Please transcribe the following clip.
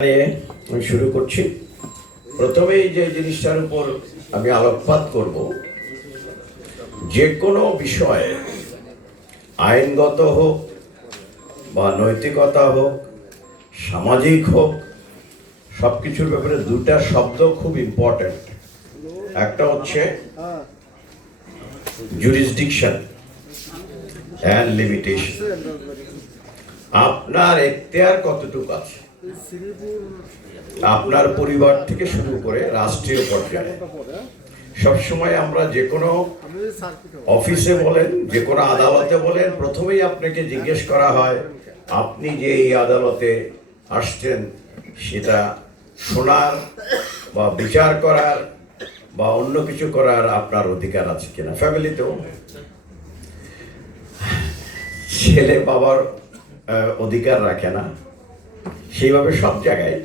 আমি শুরু করছি। প্রথমেই যে জিনিসটার উপর আমি আলোকপাত করব, যে কোনো বিষয়ে আইনগত হোক বা নৈতিকতা হোক, সামাজিক হোক, সব কিছুর ব্যাপারে দুটা শব্দ খুব ইম্পর্ট্যান্ট। একটা হচ্ছে জুরিসডিকশন অ্যান্ড লিমিটেশন। আপনার এখতিয়ার কতটুকু আছে, আপনার পরিবার থেকে শুরু করে রাষ্ট্রীয় পর্যায়ে। সবসময় আমরা যে কোনো অফিসে বলেন, যে কোনো আদালতে বলেন, প্রথমেই আপনাকে জিজ্ঞেস করা হয় আপনি যে এই আদালতে আসছেন সেটা শোনার বা বিচার করার বা অন্য কিছু করার আপনার অধিকার আছে কিনা। ফ্যামিলিতেও ছেলে বাবার অধিকার রাখে না, সেইভাবে সব জায়গায়